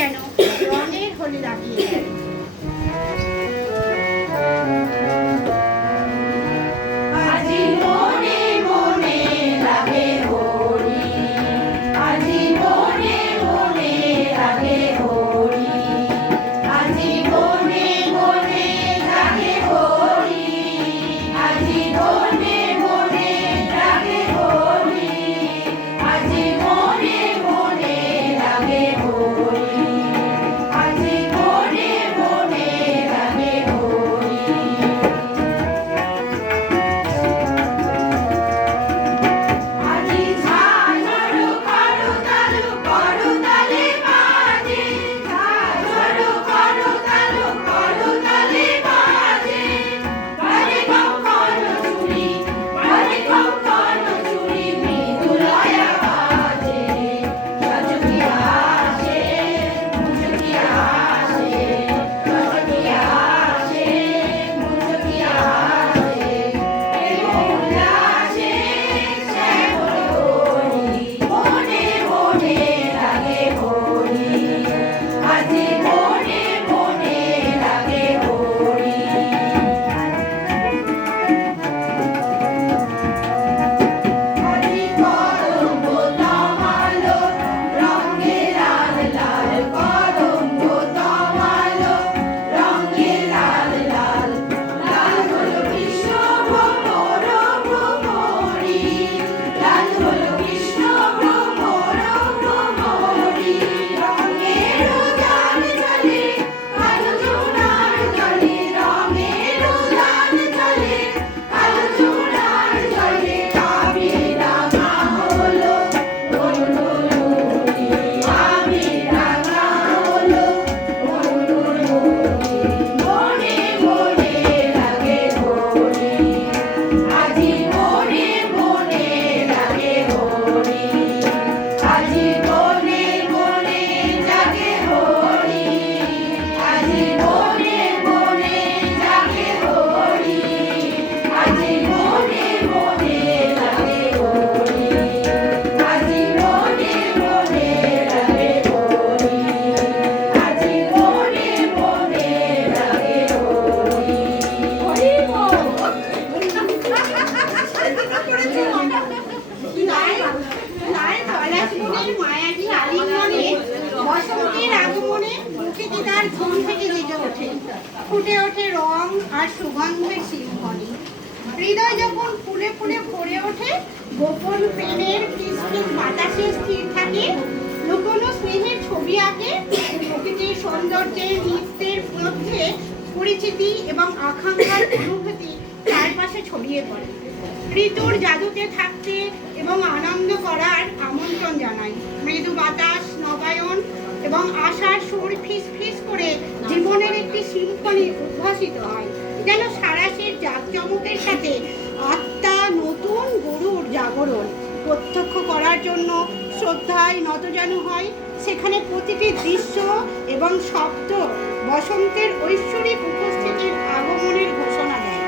যেন রঙের হোলি লাগিয়ে দেয়। ফুটে ওঠে রং আর সুগন্ধের শিল্পনি হৃদয় যখন ফুলে ফুলে ভরে ওঠে, গোপন প্রেমের কিসমিস বাতাসে স্থির থাকে। লুকোনো স্নেহের ছবি আঁকে, প্রকৃতির সৌন্দর্যের নৃত্যের মধ্যে পরিচিতি এবং আকাঙ্ক্ষার অনুভূতি চারপাশে ছড়িয়ে পড়ে। ঋতুর জাদুতে থাকতে এবং আনন্দ করার আমন্ত্রণ জানাই। মৃদু বাতাস এবং আশার সুর ফিস ফিস করে জীবনের একটি সিম্ফনি উদ্ভাসিত হয়। যেন সারাশের জাঁকজমকের সাথে আত্মা নতুন গরুর জাগরণ। প্রত্যক্ষ করার জন্য শ্রদ্ধায় নতজানু হয়। সেখানে প্রতিটি দৃশ্য এবং শব্দ বসন্তের ঐশ্বরিক উপস্থিতির আগমনের ঘোষণা দেয়।